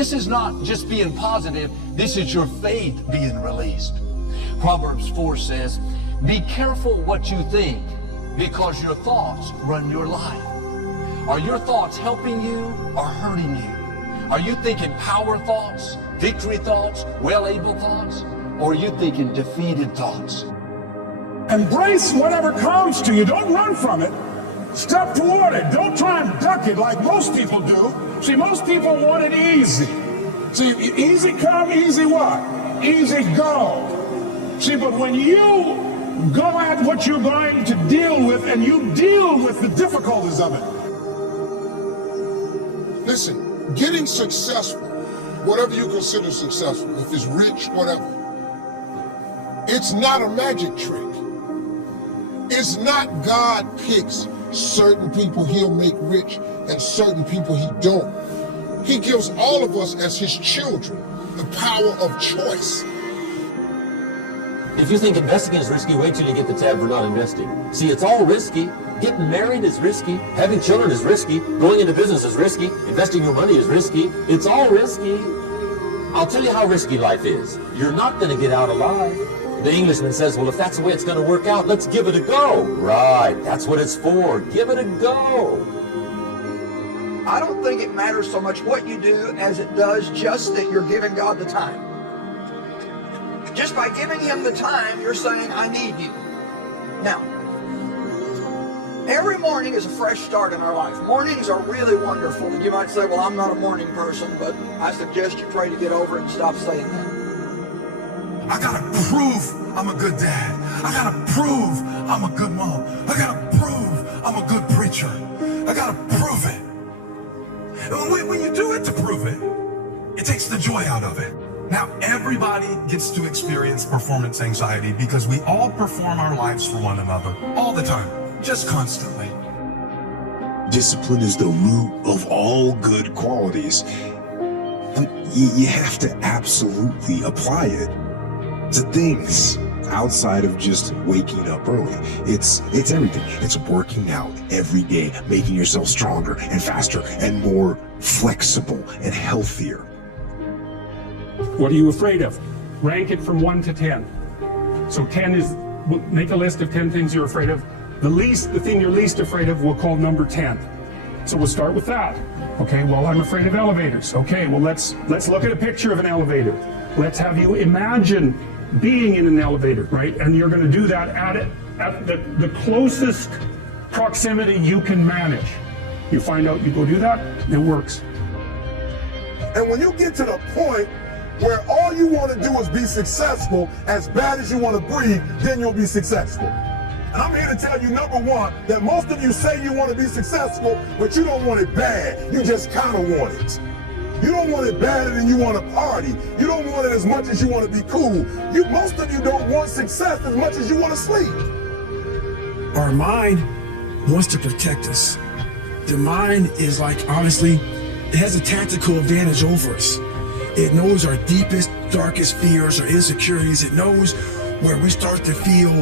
this is not just being positive, this is your faith being released. Proverbs 4 says, be careful what you think, because your thoughts run your life. Are your thoughts helping you or hurting you? Are you thinking power thoughts, victory thoughts, well-able thoughts? Or are you thinking defeated thoughts? Embrace whatever comes to you. Don't run from it. Step toward it. Don't try and duck it like most people do. See, most people want it easy. See, easy come, easy what? Easy go. See, but when you go at what you're going to deal with and you deal with the difficulties of it. Listen, getting successful, whatever you consider successful, if it's rich, whatever, it's not a magic trick. It's not God picks certain people he'll make rich and certain people he don't. He gives all of us as his children the power of choice. If you think investing is risky, wait till you get the tab for not investing. See, it's all risky. Getting married is risky. Having children is risky. Going into business is risky. Investing your money is risky. It's all risky. I'll tell you how risky life is. You're not going to get out alive. The Englishman says, well, if that's the way it's going to work out, let's give it a go. Right, that's what it's for. Give it a go. I don't think it matters so much what you do as it does just that you're giving God the time. Just by giving him the time, you're saying, I need you. Now, every morning is a fresh start in our life. Mornings are really wonderful. And you might say, well, I'm not a morning person, but I suggest you pray to get over it and stop saying that. I gotta prove I'm a good dad. I gotta prove I'm a good mom. I gotta prove I'm a good preacher. I gotta prove it. And when you do it to prove it, it takes the joy out of it. Now, everybody gets to experience performance anxiety because we all perform our lives for one another all the time, just constantly. Discipline is the root of all good qualities. And you have to absolutely apply it to things outside of just waking up early. It's everything. It's working out every day, making yourself stronger and faster and more flexible and healthier. What are you afraid of? Rank it from 1 to 10. So 10 is, make a list of 10 things you're afraid of. The thing you're least afraid of, we'll call number 10. So we'll start with that. Okay, well, I'm afraid of elevators. Okay, well, let's look at a picture of an elevator. Let's have you imagine being in an elevator, right? And you're going to do that at the closest proximity you can manage. You find out, you go do that, it works. And when you get to the point where all you want to do is be successful, as bad as you want to breathe, then you'll be successful. And I'm here to tell you, number one, that most of you say you want to be successful, but you don't want it bad. You just kind of want it. You don't want it badder than you want to party. You don't want it as much as you want to be cool. Most of you don't want success as much as you want to sleep. Our mind wants to protect us. The mind is like, honestly, it has a tactical advantage over us. It knows our deepest, darkest fears or insecurities. It knows where we start to feel,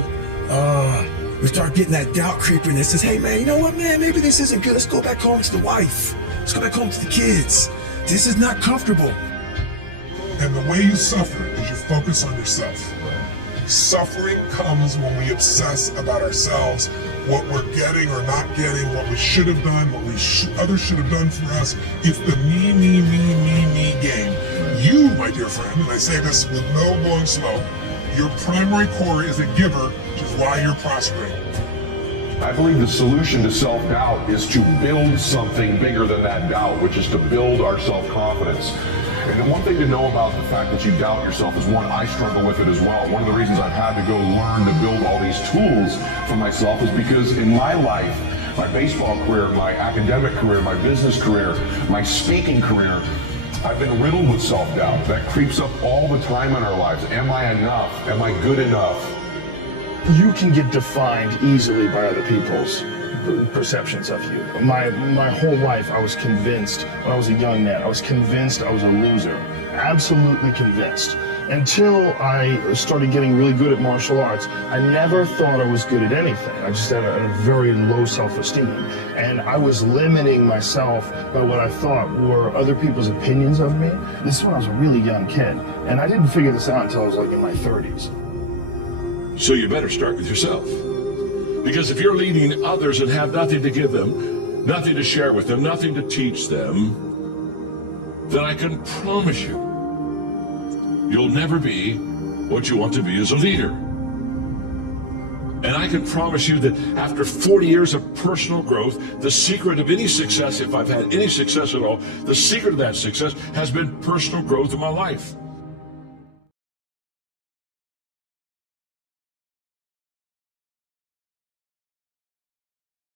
we start getting that doubt creeping that says, hey man, you know what man, maybe this isn't good. Let's go back home to the wife. Let's go back home to the kids. This is not comfortable. And the way you suffer is you focus on yourself. Suffering comes when we obsess about ourselves, what we're getting or not getting, what we should have done, what others should have done for us. It's the me game. You, my dear friend, and I say this with no going slow, your primary core is a giver, which is why you're prospering. I believe the solution to self-doubt is to build something bigger than that doubt, which is to build our self-confidence. And the one thing to know about the fact that you doubt yourself is, one, I struggle with it as well. One of the reasons I've had to go learn to build all these tools for myself is because in my life, my baseball career, my academic career, my business career, my speaking career, I've been riddled with self-doubt. That creeps up all the time in our lives. Am I enough? Am I good enough? You can get defined easily by other people's perceptions of you. My whole life, I was convinced, when I was a young man, I was convinced I was a loser. Absolutely convinced. Until I started getting really good at martial arts, I never thought I was good at anything. I just had a very low self-esteem. And I was limiting myself by what I thought were other people's opinions of me. This is when I was a really young kid. And I didn't figure this out until I was like in my 30s. So you better start with yourself. Because if you're leading others and have nothing to give them, nothing to share with them, nothing to teach them, then I can promise you, you'll never be what you want to be as a leader. And I can promise you that after 40 years of personal growth, the secret of any success, if I've had any success at all, the secret of that success has been personal growth in my life.